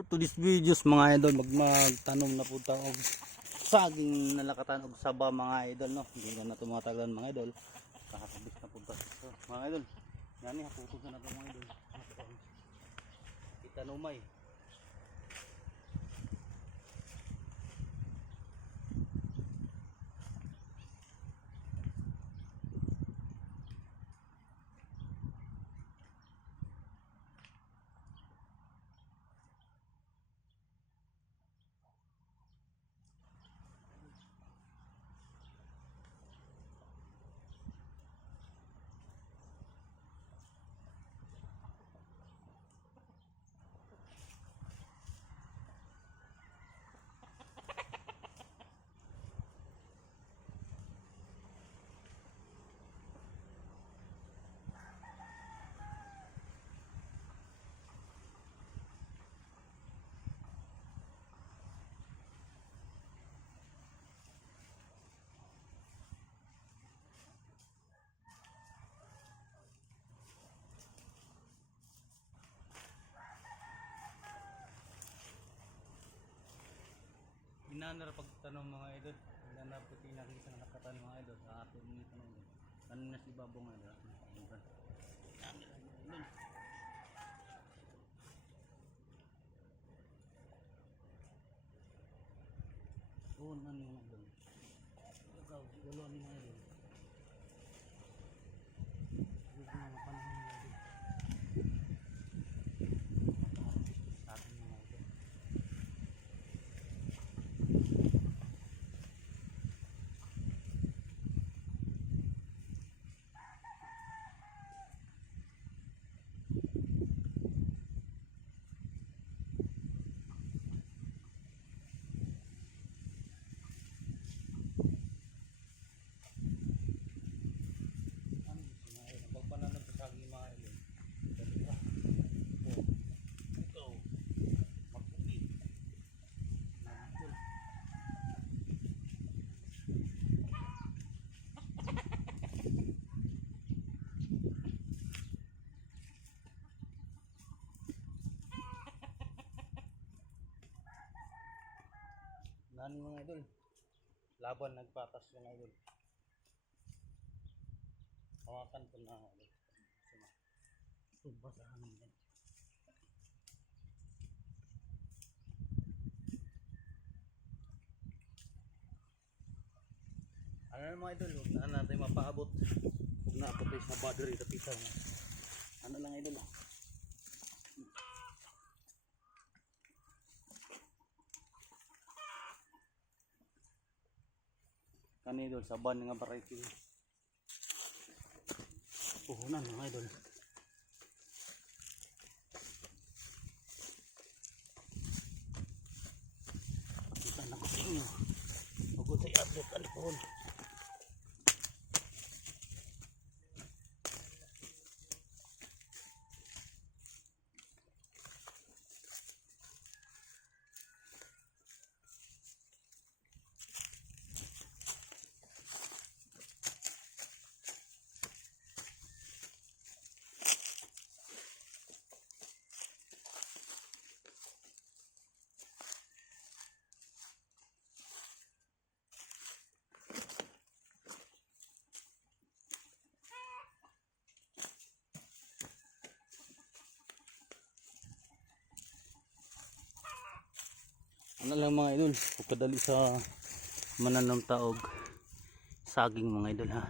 For today's videos mga idol, magtanom na po tayo og saging nalakatan og saba mga idol, no. Hindi na tumatagal mga idol. Kakabis na po ta. So, mga idol, yani haputos na to mga idol. Itanumay. Inanara pagtanong mga idol. Inanara po tinakita ng nakatan mga idol sa atin nito ng idol. Kanina si Babong idol. Oh, nani mga idol. Ikaw, wala ni mga idol. Ito na mga panahon mga idol. Sa atin mga idol. Nani mga idol, laban nagpatas yung idol. Hawakan ko na idol. Tumba sa hangin yan. Ano na mga idol, huwag na natin mapaabot. Huwag na abot tayo sa battery sa pitaw. Ano lang idol. Kani idol, saban nga variety. Puhunan mga idol. Kita na ko sa inyo. Huwag tayo update ang puhon. Ano lang mga idol, pagkadali sa mananong taog saging mga idol ha.